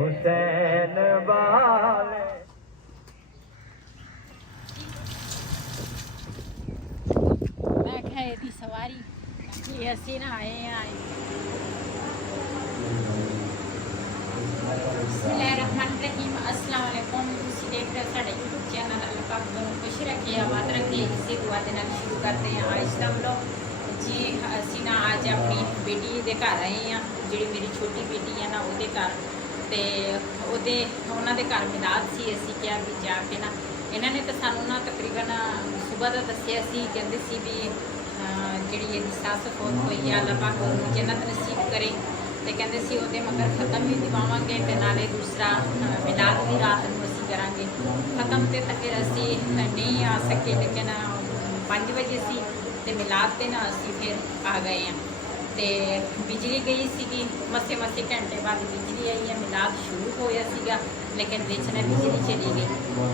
हुसैन वाले मैं कहे दी सवारी ये असी ना आए आए बिस्मिल्लाहिर्रहमानिर्रहीम अस्सलाम वालेकुम ਤੁਸੀਂ ਦੇਖ ਰਹੇ ਹੋ ਸਾਡਾ YouTube ਚੈਨਲ ਅੱਲਾਹ ਪਾਕ ਤੁਹਾਨੂੰ ਖੁਸ਼ ਰੱਖੇ ਆਬਾਦ ਰੱਖੇ ਇਸੇ ਦੁਆ ਦੇ ਨਾਲ ਸ਼ੁਰੂ ਕਰਦੇ ਹਾਂ ਅੱਜ ਦਾ ਵਲੌਗ ਜੀ ਅਸੀਂ ਨਾ ਅੱਜ ਆਪਣੀ ਬੇਟੀ ਦੇ ਘਰ ਆਏ ਹਾਂ ਜਿਹੜੀ ਮੇਰੀ ਛੋਟੀ ਬੇਟੀ ਹੈ ਨਾ ਉਹਦੇ ਘਰ ਤੇ ਉਹਨਾਂ ਦੇ ਘਰ ਮਿਲਾਦ ਸੀ ਅਸੀਂ ਕਿਹਾ ਵੀ ਜਾ ਕੇ ਨਾ ਇਹਨਾਂ ਨੇ ਤਾਂ ਸਾਨੂੰ ਨਾ ਤਕਰੀਬਨ ਸਵੇਰ ਦਾ ਦੱਸਿਆ ਸੀ ਕਹਿੰਦੇ ਸੀ ਵੀ ਜਿਹੜੀ ਇਹਦੀ ਸੱਸ ਫੌਤ ਹੋਈ ਆ ਅੱਲਾਹ ਪਾਕ ਉਹਨੂੰ ਜੰਨਤ ਨਸੀਬ ਕਰੇ ਤੇ ਕਹਿੰਦੇ ਸੀ ਉਹਦੇ ਮਗਰ ਖਤਮ ਵੀ ਦਿਵਾਵਾਂਗੇ ਤੇ ਨਾਲੇ ਦੂਸਰਾ ਮਿਲਾਦ ਦੀ ਰਾਤ ਨੂੰ ਅਸੀਂ ਕਰਾਂਗੇ ਖਤਮ ਤੇ ਤਾਂ ਫਿਰ ਅਸੀਂ ਨਹੀਂ ਆ ਸਕੇ ਲੇਕਿਨ 5 ਵਜੇ ਸੀ ਤੇ ਮਿਲਾਦ ਤੇ ਨਾ ਅਸੀਂ ਫਿਰ ਆ ਗਏ ਹਾਂ ਤੇ ਬਿਜਲੀ ਗਈ ਸੀਗੀ ਮਸੇ ਘੰਟੇ ਬਾਅਦ ਬਿਜਲੀ ਆਈ ਹੈ ਮਿਲਾਦ ਸ਼ੁਰੂ ਹੋਇਆ ਸੀਗਾ ਲੇਕਿਨ ਵਿੱਚ ਨਾ ਬਿਜਲੀ ਚਲੀ ਗਈ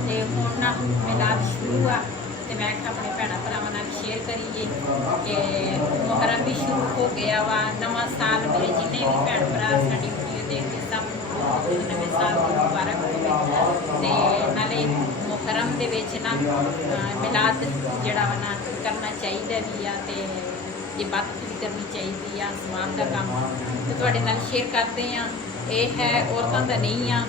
ਤੇ ਹੁਣ ਨਾ ਮਿਲਾਦ ਸ਼ੁਰੂ ਆ ਤੇ ਮੈਂ ਆਪਣੇ ਭੈਣਾਂ ਭਰਾਵਾਂ ਨਾਲ ਸ਼ੇਅਰ ਕਰੀਏ ਕਿ ਮੁਹਰਮ ਵੀ ਸ਼ੁਰੂ ਹੋ ਗਿਆ ਵਾ ਨਵਾਂ ਸਾਲ ਮੇਰੇ ਜਿੰਨੇ ਵੀ ਭੈਣ ਭਰਾ ਸਾਡੀ ਵੀਡੀਓ ਦੇਖਦੇ ਸਭ ਨੂੰ ਨਵੇਂ ਸਾਲ ਦੀ ਮੁਬਾਰਕ ਹੋਵੇ ਤੇ ਨਾਲੇ ਮੁਹਰਮ ਦੇ ਵਿੱਚ ਨਾ ਮਿਲਾਦ ਜਿਹੜਾ ਵਾ ਨਾ ਕਰਨਾ ਚਾਹੀਦਾ ਵੀ ਆ ਤੇ ਇਬਾਦਤ ਵੀ ਕਰਨੀ ਚਾਹੀਦੀ ਆ ਸਮਾਨ ਦਾ ਕੰਮ ਤੇ ਤੁਹਾਡੇ ਨਾਲ ਸ਼ੇਅਰ ਕਰਦੇ ਆ ਇਹ ਹੈ ਔਰਤਾਂ ਦਾ ਨਹੀਂ ਆ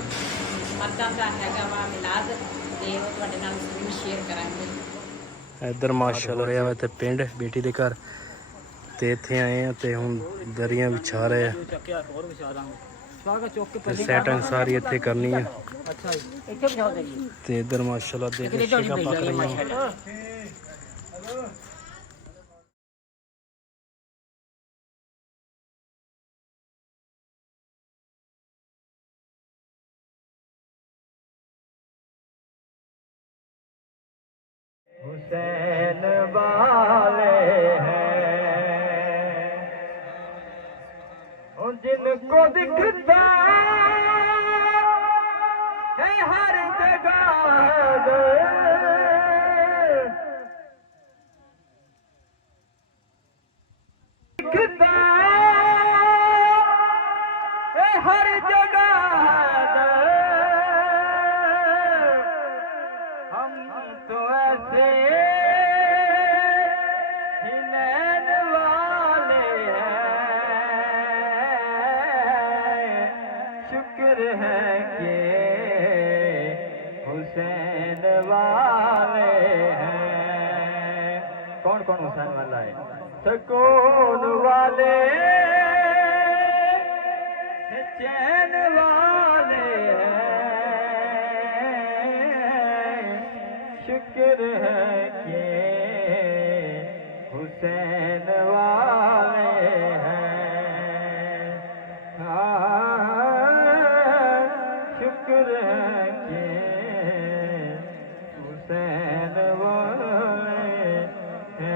ਮਰਦਾਂ ਦਾ ਹੈਗਾ ਵਾ ਮਿਲਾਦ ਤੇ ਉਹ ਤੁਹਾਡੇ ਨਾਲ ਜ਼ਰੂਰ ਸ਼ੇਅਰ ਕਰਾਂਗੇ ਇੱਧਰ ਮਾਸ਼ਾਅੱਲਾ ਰਿਹਾ ਵਾ ਤੇ ਪਿੰਡ ਬੇਟੀ ਦੇ ਘਰ ਤੇ ਇੱਥੇ ਆਏ ਆ ਤੇ ਹੁਣ ਦਰੀਆਂ ਵਿਛਾ ਰਹੇ ਆ ਤੇ ਸੈਟਿੰਗ ਸਾਰੀ ਇੱਥੇ ਕਰਨੀ ਆ ਤੇ ਇੱਧਰ ਮਾਸ਼ਾਅੱਲਾ ਦੇਖ ਸ਼ੇਕਾ ਪੱਕ ਰਹੀਆਂ हुसैन वाले हैं जिनको दिखता है हर जगह दिखता है हर जगह हम तो ऐसे हिनैन वाले हैं शुक्र है कि हुसैन वाले हैं कौन कौन हुसैन वाला है सुकून वाले चैन वाले हैं शुक्र है कि हुसैन वाले हैं शुक्र है कि हुसैन वाले हैं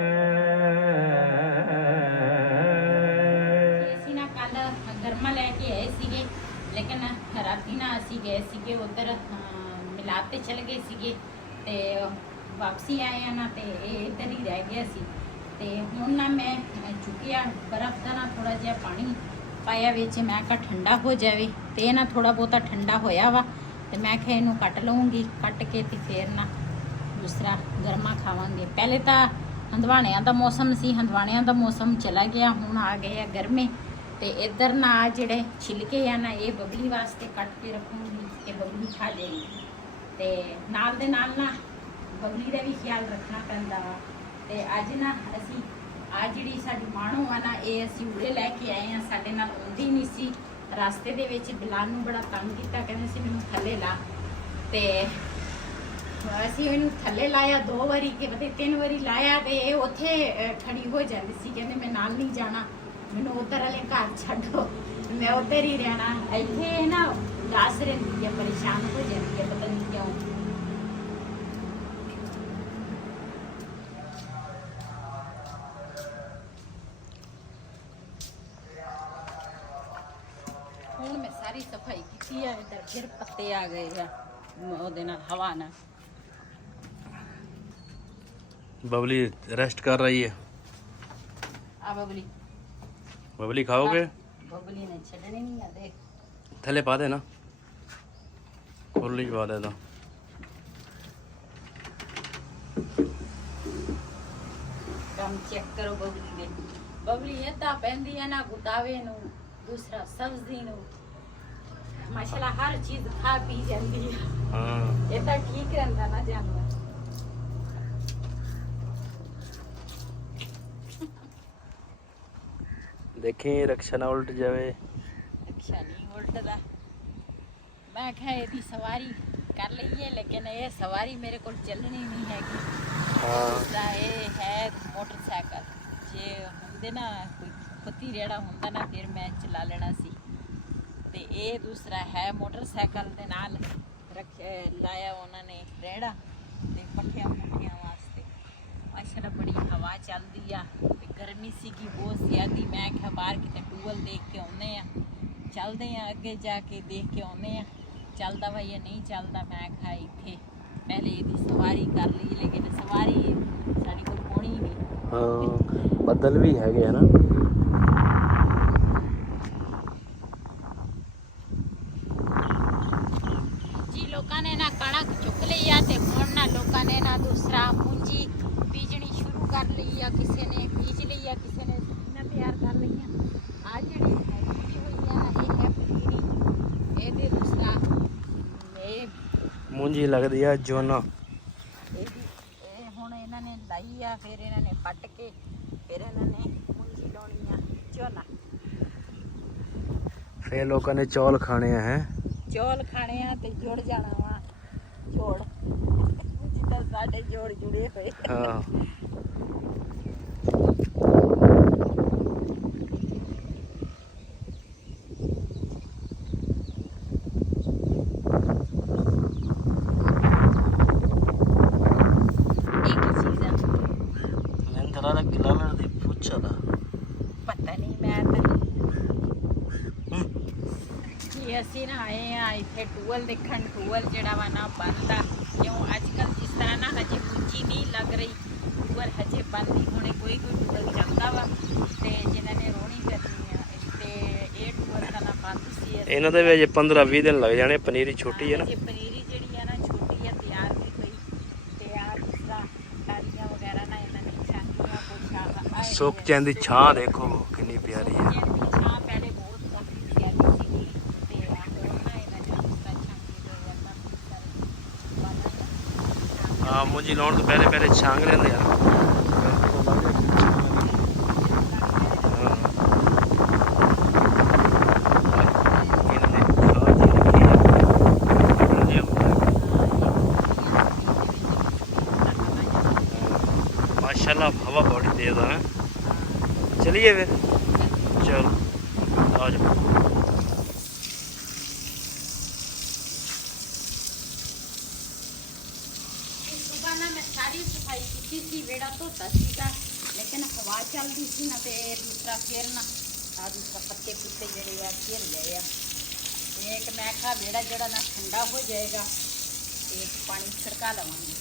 ਅਸੀਂ ਨਾ ਕੱਲ ਗਰਮਾ ਲੈ ਕੇ ਆਏ ਸੀਗੇ ਲੇਕਿਨ ਰਾਤੀ ਨਾ ਅਸੀਂ ਗਏ ਸੀਗੇ ਉੱਧਰ ਮਿਲਾਦ ਤੇ ਚਲੇ ਗਏ ਸੀਗੇ ਤੇ ਵਾਪਸੀ ਆਏ ਆ ਨਾ ਤੇ ਇਹ ਇੱਧਰ ਹੀ ਰਹਿ ਗਿਆ ਸੀ ਤੇ ਹੁਣ ਨਾ ਮੈਂ ਚੁੱਕਿਆ ਬਰਫ਼ ਦਾ ਨਾ ਥੋੜਾ ਜਿਹਾ ਪਾਣੀ ਪਾਇਆ ਵਿੱਚ ਮੈਂ ਕਿਹਾ ਠੰਡਾ ਹੋ ਜਾਵੇ ਤੇ ਇਹ ਨਾ ਥੋੜਾ ਬਹੁਤਾ ਠੰਡਾ ਹੋਇਆ ਵਾ ਤੇ ਮੈਂ ਕਿਹਾ ਇਹਨੂੰ ਕੱਟ ਲਵਾਂਗੀ ਕੱਟ ਕੇ ਤੇ ਫੇਰ ਨਾ ਦੂਸਰਾ ਗਰਮਾ ਖਾਵਾਂਗੇ ਪਹਿਲੇ ਤਾਂ ਹੰਦਵਾਣਿਆਂ ਦਾ ਮੌਸਮ ਸੀ ਹੰਦਵਾਣਿਆਂ ਦਾ ਮੌਸਮ ਚਲਾ ਗਿਆ ਹੁਣ ਆ ਗਏ ਆ ਗਰਮੇ ਤੇ ਇੱਧਰ ਨਾ ਜਿਹੜੇ ਛਿਲਕੇ ਆ ਨਾ ਇਹ ਬਬਲੀ ਵਾਸਤੇ ਕੱਟ ਕੇ ਰੱਖੂੰਗੀ ਕਿ ਬਬਲੀ ਖਾ ਜਾਏਗੀ ਤੇ ਨਾਲ ਦੇ ਨਾਲ ਨਾ ਬਬਲੀ ਦਾ ਵੀ ਖਿਆਲ ਰੱਖਣਾ ਪੈਂਦਾ ਵਾ ਤੇ ਅੱਜ ਨਾ ਅਸੀਂ ਆ ਜਿਹੜੀ ਸਾਡੀ ਮਾਣੋ ਆ ਨਾ ਇਹ ਅਸੀਂ ਉਰੇ ਲੈ ਕੇ ਆਏ ਆ ਸਾਡੇ ਨਾਲ ਆਉਂਦੀ ਨਹੀਂ ਸੀ ਰਸਤੇ ਦੇ ਵਿੱਚ ਬਿਲਾਲ ਨੂੰ ਬੜਾ ਤੰਗ ਕੀਤਾ ਕਹਿੰਦੇ ਸੀ ਮੈਨੂੰ ਥੱਲੇ ਲਾ ਤੇ ਅਸੀਂ ਇਹਨੂੰ ਥੱਲੇ ਲਾਇਆ 2 ਵਾਰੀ ਕਿ ਬਤੇ 3 ਵਾਰੀ ਲਾਇਆ ਤੇ ਇਹ ਉੱਥੇ ਖੜੀ ਹੋ ਜਾਂਦੀ ਸੀ ਕਹਿੰਦੇ ਮੈਂ ਨਾਲ ਨਹੀਂ ਜਾਣਾ ਮੈਨੂੰ ਉੱਧਰ ਵਾਲੇ ਘਰ ਛੱਡੋ ਮੈਂ ਉੱਧਰ ਹੀ ਰਹਿਣਾ ਇੱਥੇ ਨਾ ਉਦਾਸ ਰਹਿੰਦੀ ਹੈ ਪਰੇਸ਼ਾਨ ਹੋ ਜਾਂਦੀ ਹੈ ਪਤਾ ਨਹੀਂ ਕਿਉਂ ਹੁਣ ਮੈਂ ਸਾਰੀ ਸਫਾਈ ਕੀਤੀ ਹੈ ਇੱਧਰ ਫਿਰ ਪੱਤੇ ਆ ਗਏ ਆ ਉਹਦੇ ਨਾਲ ਹਵਾ ਨਾਲ बबली रेस्ट कर रही है ਆ ਬਬਲੀ बबली खाओगे ਬਬਲੀ ਨੇ ਛੱਡਣੇ ਨਹੀਂ ਆ ਦੇਖ थले पा देना ਫੁੱਲ ਹੀ ਪਾ ਦੇਦਾ। ਕੰਮ ਚੈੱਕ ਕਰੋ ਬਬਲੀ ਦੇ। ਬਬਲੀ ਇਹ ਤਾਂ ਪੈਂਦੀ ਹੈ ਨਾ ਗੁਤਾਵੇ ਨੂੰ, ਦੂਸਰਾ ਸਬਜ਼ੀ ਨੂੰ, ਮਾਸ਼ਾਅੱਲਾ ਹਰ ਚੀਜ਼ ਖਾ ਪੀ ਜਾਂਦੀ ਹੈ। ਹਾਂ ਇਹ ਤਾਂ ਠੀਕ ਰਹਿੰਦਾ ਨਾ ਜਾਨਵਰ। ਦੇਖੀ ਰਕਸ਼ਾ ਨਾ ਉਲਟ ਜਾਵੇ। ਅੱਛਾ ਨਹੀਂ ਉਲਟਦਾ। ਮੈਂ ਕਿਹਾ ਇਹਦੀ ਸਵਾਰੀ ਕਰ ਲਈਏ, ਲੇਕਿਨ ਇਹ ਸਵਾਰੀ ਮੇਰੇ ਕੋਲ ਚੱਲਣੀ ਨਹੀਂ ਹੈਗੀ। ਹਾਂ ਇਹ ਹੈ ਮੋਟਰਸਾਈਕਲ। ਜੇ ਹੁੰਦੇ ਨਾ ਕੋਈ ਖੁੱਤੀ ਰੇੜਾ ਹੁੰਦਾ ਨਾ ਫਿਰ ਮੈਂ ਚਲਾ ਲੈਣਾ ਸੀ, ਤੇ ਇਹ ਦੂਸਰਾ ਹੈ ਮੋਟਰਸਾਈਕਲ ਦੇ ਨਾਲ ਲਾਇਆ ਉਹਨਾਂ ਨੇ ਰੇੜਾ ਤੇ ਪੱਠਿਆਂ ਪੁੱਠਿਆਂ ਵਾਸਤੇ। ਮਾਸ਼ਾਅੱਲਾ ਬੜੀ ਹਵਾ ਚੱਲਦੀ ਆ ਤੇ ਗਰਮੀ ਸੀਗੀ ਬਹੁਤ ਜ਼ਿਆਦੀ। ਮੈਂ ਕਿਹਾ ਬਾਹਰ ਕਿਤੇ ਟੂਵਲ ਦੇਖ ਕੇ ਆਉਂਦੇ ਆ, ਚੱਲਦੇ ਆ ਅੱਗੇ ਜਾ ਕੇ ਦੇਖ ਕੇ ਆਉਂਦੇ ਆ ਚੱਲਦਾ ਵਾ ਜਾਂ ਨਹੀਂ ਚੱਲਦਾ। ਮੈਂ ਕਿਹਾ ਇੱਥੇ ਪਹਿਲੇ ਇਹਦੀ ਸਵਾਰੀ ਕਰ ਲਈ, ਲੇਕਿਨ ਸਵਾਰੀ ਸਾਡੀ ਕੋਲ ਹੋਣੀ ਨਹੀਂ। ਹਾਂ ਬੱਦਲ ਵੀ ਹੈਗੇ ਆ ਨਾ। ਜੀ ਲੋਕਾਂ ਨੇ ਨਾ ਕਣਕ ਚੁੱਕ ਲਈ ਆ ਤੇ ਹੁਣ ਨਾ ਲੋਕਾਂ ਨੇ ਨਾ ਦੂਸਰਾ ਪੂੰਜੀ ਬੀਜਣੀ ਸ਼ੁਰੂ ਕਰ ਲਈ ਆ। ਕਿਸੇ ਨੇ ਬੀਜ ਲਈ ਆ, ਕਿਸੇ ਨੇ ਜ਼ਮੀਨਾਂ ਤਿਆਰ ਕਰ ਲਈਆਂ। ਆ ਜਿਹੜੀ ਬੀਜੀ ਹੋਈ ਆ ਨਾ ਇਹ ਹੈ ਪਨੀਰੀ। ਇਹਦੇ ਦੂਸਰਾ ਇਹ ਮੂੰਜੀ ਲੱਗਦੀ ਆ ਜੋਨਾ। ਇਹ ਹੁਣ ਇਹਨਾਂ ਨੇ ਲਾਈ ਆ, ਫਿਰ ਇਹਨਾਂ ਨੇ ਪੱਟ ਕੇ ਫਿਰ ਇਹਨਾਂ ਨੇ ਪੂੰਜੀ ਲਾਉਣੀ ਆ ਝੋਨਾ। ਫੇਰ ਲੋਕਾਂ ਨੇ ਚੌਲ ਖਾਣੇ ਆ। ਹੈ ਚੌਲ ਖਾਣੇ ਆ ਤੇ ਜੁੜ ਜਾਣਾ ਵਾ ਜੋੜ, ਜਿੱਦਾਂ ਸਾਡੇ ਜੋੜ ਜੁੜੇ ਹੋਏ। ਹਾਂ ਲੈਂਦਰਾ ਦਾ ਕਿਲਾ ਲੜਦੀ ਪੁੱਛਾ ਦਾ ਪਤਾ ਨਹੀਂ ਮੈਂ ਤਾਂ ਕਿ ਅਸੀਂ ਨਾ ਆਏ ਆ ਇੱਥੇ ਟੂਵਲ ਦੇਖਣ। ਟੂਵਲ ਜਿਹੜਾ ਵਾ ਨਾ ਬਣਦਾ ਕਿਉਂ ਅੱਜ ਕੱਲ੍ਹ ਜਿਸ ਤਰ੍ਹਾਂ ਨਾ ਹਜੇ ਪੂੰਜੀ ਨਹੀਂ ਲੱਗ ਰਹੀ, ਟੂਵਲ ਹਜੇ ਬਣਦੀ ਹੋਣੇ। ਕੋਈ ਟੂਵਲ ਚੱਲਦਾ ਵਾ ਤੇ ਜਿਨ੍ਹਾਂ ਨੇ ਰੋਣੀ ਕਰਨੀ ਆ ਤੇ ਇਹ ਟੂਵਲ ਦਾ ਨਾ ਬੰਦ ਸੀ। ਇਹਨਾਂ ਦੇ ਵੀ ਅਜੇ 15-20 ਦਿਨ ਲੱਗ ਜਾਣੇ। ਪਨੀਰੀ ਛੋਟੀ ਹੈ ਨਾ। ਹਜੇ ਪਨੀਰੀ ਜਿਹੜੀ ਆ ਨਾ ਛੋਟੀ ਆ, ਤਿਆਰ ਨਹੀਂ ਹੋਈ। ਤੇ ਆ ਦੂਸਰਾ ਟਾਲੀਆਂ ਵਗੈਰਾ ਨਾ ਇਹਨਾਂ ਨੇ ਛਾਂਗੀਆਂ ਪੋਛਾ ਸੁੱਕ ਜਾਂਦੀ ਛਾਂ ਦੇਖੋ ਕਿੰਨੀ ਪਿਆਰੀ ਹੈ। ਛਾਂ ਪਹਿਲੇ ਬਹੁਤ ਕਾਫੀ ਜ਼ਿਆਦਾ ਸੀਗੀ ਤੇ ਹੁਣ ਨਾ ਇਹਨਾਂ ਨੇ ਦੂਸਰਾ ਛਾਂਗੀ ਦੇ ਜਾਂਦਾ ਹਾਂ ਮੂੰਜੀ ਲਾਉਣ ਤੋਂ ਪਹਿਲੇ ਛਾਂਗ ਲੈਂਦੇ ਆ। माशाल्लाह हवा बड़ी तेज है। चलिए फिर चलो आ जाओ। सुबह ना मैं सारी सफाई की थी, बेड़ा धोता सीगा, लेकिन हवा चलती सी ना ते दूसरा फिर ना दूसरा पत्ते पुत्ते जड़े आ फिर गए आ। एक मैं कहा बेड़ा जड़ा ना ठंडा हो जाएगा, एक पानी छिड़का लवांगी।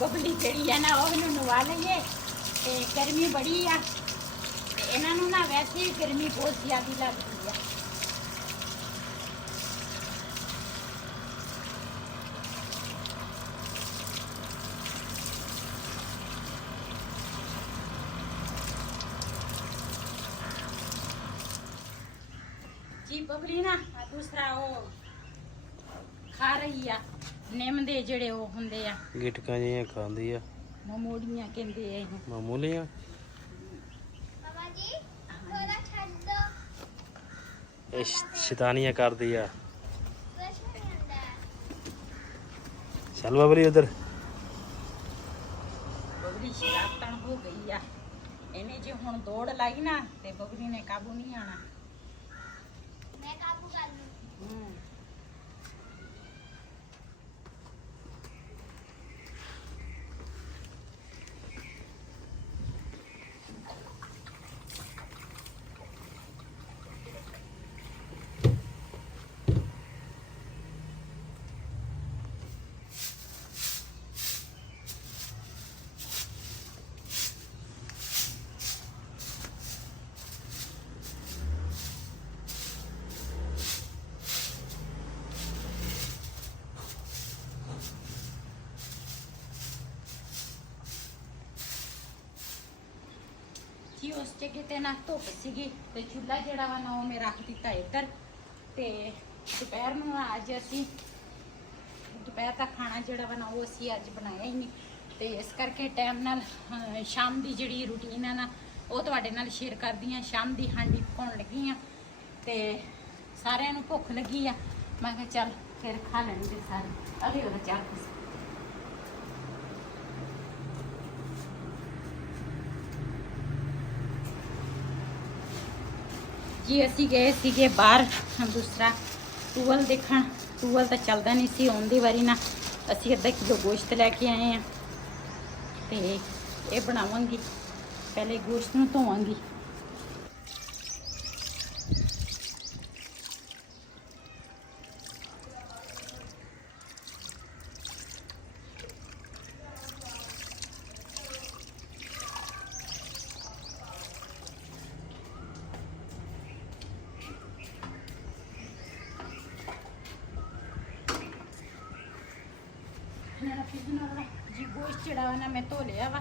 बबली ਜਿਹੜੀ ਹੈ ਨਾ ਉਹਨੂੰ ਨਵਾ ਲਈਏ ਤੇ ਗਰਮੀ ਬੜੀ ਆ ਤੇ ਇਹਨਾਂ ਨੂੰ ਨਾ ਵੈਸੇ ਹੀ ਗਰਮੀ ਬਹੁਤ ਜ਼ਿਆਦੀ ਲੱਗਦੀ ਆ। ਜੀ ਬਬਲੀ ਨਾ ਦੂਸਰਾ ਉਹ ਖਾ ਰਹੀ ਆ ਨਿੰਮ ਦੇ ਜਿਹੜੇ ਉਹ ਹੁੰਦੇ ਆ ਗਿਟਕਾਂ ਜਿਹੀਆਂ ਖਾਂਦੀ ਆ। ਮਮੂੜੀਆਂ ਕਹਿੰਦੇ ਆ ਇਹਨੂੰ। ਮਾਮੂਲੀਆਂ ਮਾਮਾ ਜੀ ਥੋੜਾ ਛੱਡ ਦੋ। ਇਹ ਸ਼ੈਤਾਨੀਆਂ ਕਰਦੀ ਆ। ਕੁਛ ਨਹੀਂ ਹੁੰਦਾ। ਚੱਲ ਬਬਲੀ ਉਧਰ। ਬਬਲੀ ਸ਼ਰਾਰਤਣ ਹੋ ਗਈ ਆ। ਇਹਨੇ ਜੇ ਹੁਣ ਦੌੜ ਲਾਈ ਨਾ ਤੇ ਬਬਲੀ ਨੇ ਕਾਬੂ ਨਹੀਂ ਆਣਾ। ਮੈਂ ਕਾਬੂ ਕਰ ਲੂੰ। ਜੀ ਉਸ ਜਗ੍ਹਾ ਤੇ ਨਾ ਧੁੱਪ ਸੀਗੀ ਤੇ ਚੁੱਲ੍ਹਾ ਜਿਹੜਾ ਵਾ ਨਾ ਉਹ ਮੈਂ ਰੱਖ ਦਿੱਤਾ ਇੱਧਰ। ਤੇ ਦੁਪਹਿਰ ਨੂੰ ਅੱਜ ਅਸੀਂ ਦੁਪਹਿਰ ਦਾ ਖਾਣਾ ਜਿਹੜਾ ਵਾ ਨਾ ਉਹ ਅਸੀਂ ਅੱਜ ਬਣਾਇਆ ਹੀ ਨਹੀਂ, ਤੇ ਇਸ ਕਰਕੇ ਟਾਈਮ ਨਾਲ ਸ਼ਾਮ ਦੀ ਜਿਹੜੀ ਰੂਟੀਨ ਹੈ ਨਾ ਉਹ ਤੁਹਾਡੇ ਨਾਲ ਸ਼ੇਅਰ ਕਰਦੀ ਹਾਂ। ਸ਼ਾਮ ਦੀ ਹਾਂਡੀ ਪਕਾਉਣ ਲੱਗੀ ਆ ਤੇ ਸਾਰਿਆਂ ਨੂੰ ਭੁੱਖ ਲੱਗੀ ਆ, ਮੈਂ ਕਿਹਾ ਚੱਲ ਫਿਰ ਖਾ ਲੈਣਗੇ ਸਾਰੇ। ਅਰੇ ਉਹਦਾ ਚਾਹ ਕੁਛ ਜੀ ਅਸੀਂ ਗਏ ਸੀਗੇ ਬਾਹਰ ਦੂਸਰਾ ਟੂਵਲ ਦੇਖਣ। ਟੂਵਲ ਤਾਂ ਚੱਲਦਾ ਨਹੀਂ ਸੀ, ਆਉਣ ਦੀ ਵਾਰੀ ਨਾ ਅਸੀਂ ਅੱਧਾ ਕਿਲੋ ਗੋਸ਼ਤ ਲੈ ਕੇ ਆਏ ਆ ਤੇ ਇਹ ਬਣਾਵਾਂਗੀ। ਪਹਿਲੇ ਗੋਸ਼ਤ ਨੂੰ ਧੋਵਾਂਗੀ। ਜੀ ਗੋਸ਼ਤ ਜਿਹੜਾ ਵਾ ਨਾ ਮੈਂ ਧੋ ਲਿਆ ਵਾ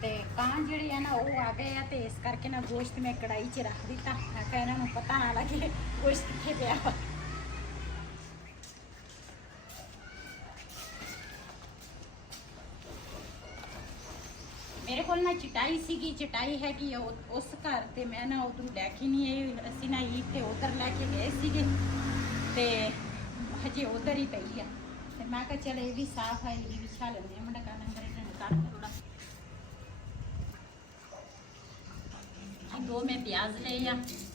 ਤੇ ਕਾਂ ਜਿਹੜੇ ਆ ਨਾ ਉਹ ਆ ਗਏ ਆ ਤੇ ਇਸ ਕਰਕੇ ਨਾ ਗੋਸ਼ਤ ਮੈਂ ਕੜਾਈ 'ਚ ਰੱਖ ਦਿੱਤਾ ਤਾਂ ਕਿ ਇਹਨਾਂ ਨੂੰ ਪਤਾ ਨਾ ਲੱਗੇ ਗੋਸ਼ਤ ਕਿੱਥੇ ਪਿਆ ਵਾ। ਮੇਰੇ ਕੋਲ ਨਾ ਚਟਾਈ ਸੀਗੀ, ਚਟਾਈ ਹੈਗੀ ਉਸ ਘਰ ਤੇ ਮੈਂ ਨਾ ਉਧਰੋਂ ਲੈ ਕੇ ਨਹੀਂ ਆਈ। ਅਸੀਂ ਨਾ ਈਦ ਤੇ ਉਧਰ ਲੈ ਕੇ ਗਏ ਸੀਗੇ ਤੇ ਹਜੇ ਉਧਰ ਹੀ ਪਈ ਆ ਤੇ ਮੈਂ ਕਿਹਾ ਚਲ ਇਹ ਵੀ ਸਾਫ਼ ਹੈ, ਇਹ ਵੀ ਵਿਛਾ ਲੈਂਦੇ ਆ। ਮੁੰਡਾ ਕਾਨਾ ਕਰੇ ਨਾ ਕੱਟ ਥੋੜਾ। ਦੋ ਮੈਂ ਪਿਆਜ਼ ਲਏ ਆ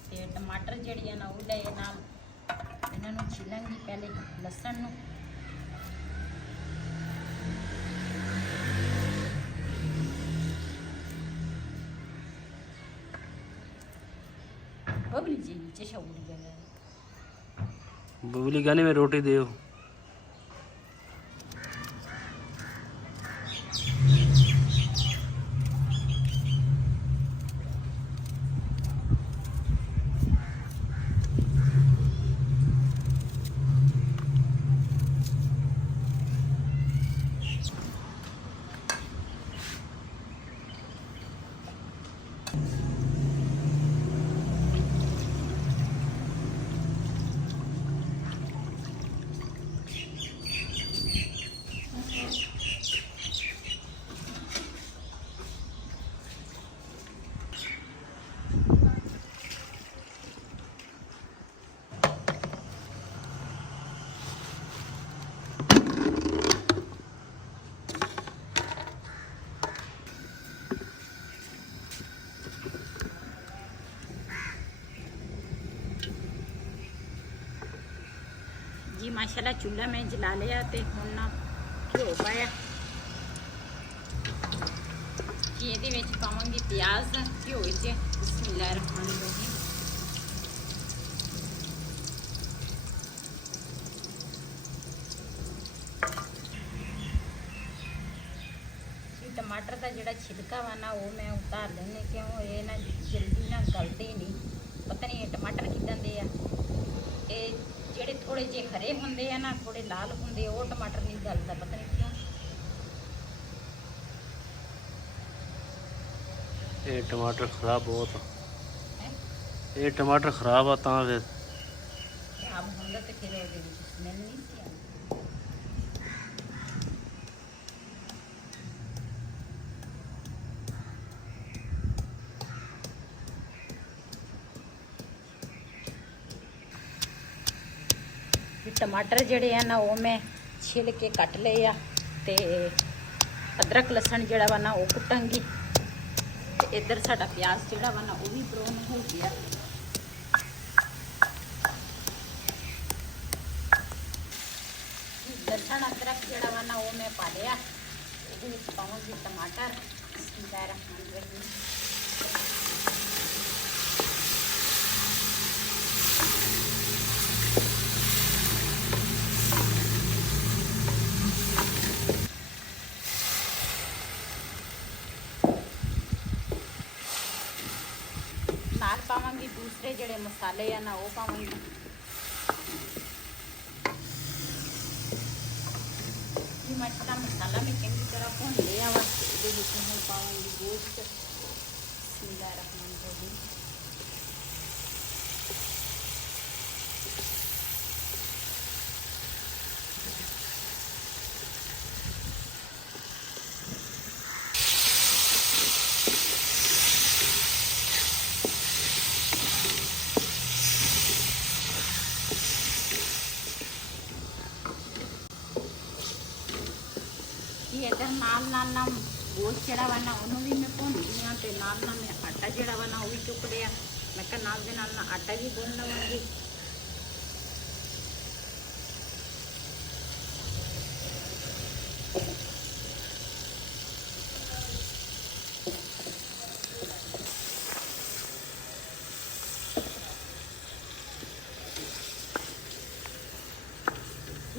ਤੇ ਟਮਾਟਰ ਜਿਹੜੀ ਆ ਨਾ ਉਹ ਲਏ ਨਾਲ। ਇਹਨਾਂ ਨੂੰ ਛਿਲਾਂਗੀ ਪਹਿਲੇ ਲਸਣ ਨੂੰ। बबली जी नीचे शौरी गया। बबली गाने में रोटी दे। जी माशाल्लाह चूल्हा मैं जला लिया ते हुण ना घ्यो पाया जी। ਇਹਦੇ ਵਿੱਚ ਪਾਵਾਂਗੀ ਪਿਆਜ਼ ਘਿਓ ਵਿੱਚ। ਬਿਸਮਿਲ੍ਲਾਹਿਰ ਰਹਿਮਾਨਿਰ ਰਹੀਮ। ਟਮਾਟਰ ਦਾ ਜਿਹੜਾ ਛਿਲਕਾ ਵਾ ਨਾ ਉਹ ਮੈਂ ਉਤਾਰ ਲੈਣੇ, ਕਿਉਂ ਇਹ ਨਾ ਜਲਦੀ ਨਾ ਗਲਦੇ ਨਹੀਂ। ਪਤਾ ਨਹੀਂ ਇਹ ਟਮਾਟਰ ਕਿੱਦਾਂ ਦੇ ਆ। ਇਹ ਜਿਹੜੇ ਥੋੜੇ ਜਿਹੇ ਹਰੇ ਹੁੰਦੇ ਆ ਨਾ, ਥੋੜੇ ਲਾਲ ਹੁੰਦੇ, ਉਹ ਟਮਾਟਰ ਨਹੀਂ ਗਲਦਾ, ਪਤਾ ਨਹੀਂ ਕਿਉਂ। ये टमाटर खराब बहुत, ये टमाटर खराब आता है। ਖਰਾਬ ਹੁੰਦਾ ਤੇ ਫਿਰ ਉਹਦੇ ਵਿੱਚ ਸਮੈਲ ਨਹੀਂ ਸੀ ਆਉਂਦੀ। ਟਮਾਟਰ ਜਿਹੜੇ ਆ ਨਾ ਉਹ ਮੈਂ ਛਿਲ ਕੇ ਕੱਟ ਲਏ ਆ ਤੇ ਅਦਰਕ ਲਸਣ ਜਿਹੜਾ ਵਾ ਨਾ ਉਹ ਕੁੱਟਾਂਗੀ। ਤੇ ਇੱਧਰ ਸਾਡਾ ਪਿਆਜ਼ ਜਿਹੜਾ ਵਾ ਨਾ ਉਹ ਵੀ ਬਰਾਊਨ ਹੋ ਗਿਆ। ਲਸਣ ਅਦਰਕ ਜਿਹੜਾ ਵਾ ਨਾ ਉਹ ਮੈਂ ਪਾ ਲਿਆ। ਇਹਦੇ ਵਿੱਚ ਪਾਵਾਂਗੀ ਟਮਾਟਰ। ਬਿਸਮਿਲ੍ਲਾਹਿਰਰਹਿਮਾਨਿਰਰਹੀਮ। ਨਾਲ ਪਾਵਾਂਗੀ ਦੂਸਰੇ ਜਿਹੜੇ ਮਸਾਲੇ ਆ ਨਾ ਉਹ ਪਾਵਾਂਗੀ। ਮਿਰਚ ਦਾ ਮਸਾਲਾ ਮੈਂ ਚੰਗੀ ਤਰ੍ਹਾਂ ਭੁੰਨ ਲਿਆ ਵਾ। ਇਹਦੇ ਵਿੱਚ ਹੁਣ ਪਾਵਾਂਗੀ ਗੋਸ਼ਤ। ਬਿਸਮਿਲ੍ਲਾਹਿਰਰਹਿਮਾਨਿਰਰਹੀਮ। ਇੱਧਰ ਨਾਲ ਨਾ ਗੋਸ਼ਤ ਜਿਹੜਾ ਵਾ ਨਾ ਉਹਨੂੰ ਵੀ ਮੈਂ ਭੁੰਨਦੀ ਹਾਂ ਤੇ ਨਾਲ ਮੈਂ ਆਟਾ ਜਿਹੜਾ ਵਾ ਨਾ ਉਹ ਵੀ ਚੁੱਕ ਲਿਆ। ਮੈਂ ਕਿਹਾ ਨਾਲ ਦੇ ਨਾਲ ਆਟਾ ਵੀ ਗੁੰਨ ਲਵਾਂਗੀ।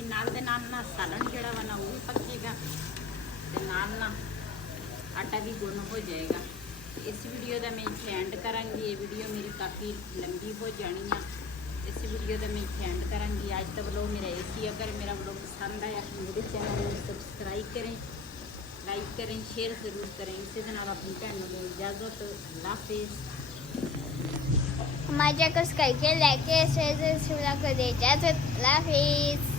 ਨਾਲ ਦੇ ਨਾਲ ਸਾਲਣ ਜਿਹੜਾ ਵਾ ਨਾ ਉਹ ਵੀ ਪੱਕੇਗਾ ਤੇ ਨਾਲ ਆਟਾ ਵੀ ਗੁੰਨ ਹੋ ਜਾਏਗਾ। ਇਸ ਵੀਡੀਓ ਦਾ ਮੈਂ ਇੱਥੇ ਐਂਡ ਕਰਾਂਗੀ। ਇਹ ਵੀਡੀਓ ਮੇਰੀ ਕਾਫੀ ਲੰਬੀ ਹੋ ਜਾਣੀ ਆ। ਇਸ ਵੀਡੀਓ ਦਾ ਮੈਂ ਇੱਥੇ ਐਂਡ ਕਰਾਂਗੀ। ਅੱਜ ਦਾ ਵਲੋਗ ਮੇਰਾ ਇਹ ਸੀ। अगर मेरा व्लॉग पसंद आया तो मेरे चैनल को सब्सक्राइब करें, लाइक करें, शेयर ज़रूर करें। इसी के नाल अपनी भैन को इजाज़त। अल्लाह हाफिज़। हमारे चैनल को सब्सक्राइब करके लाइक शेयर कर दे इजाज़त। अल्लाह हाफिज़।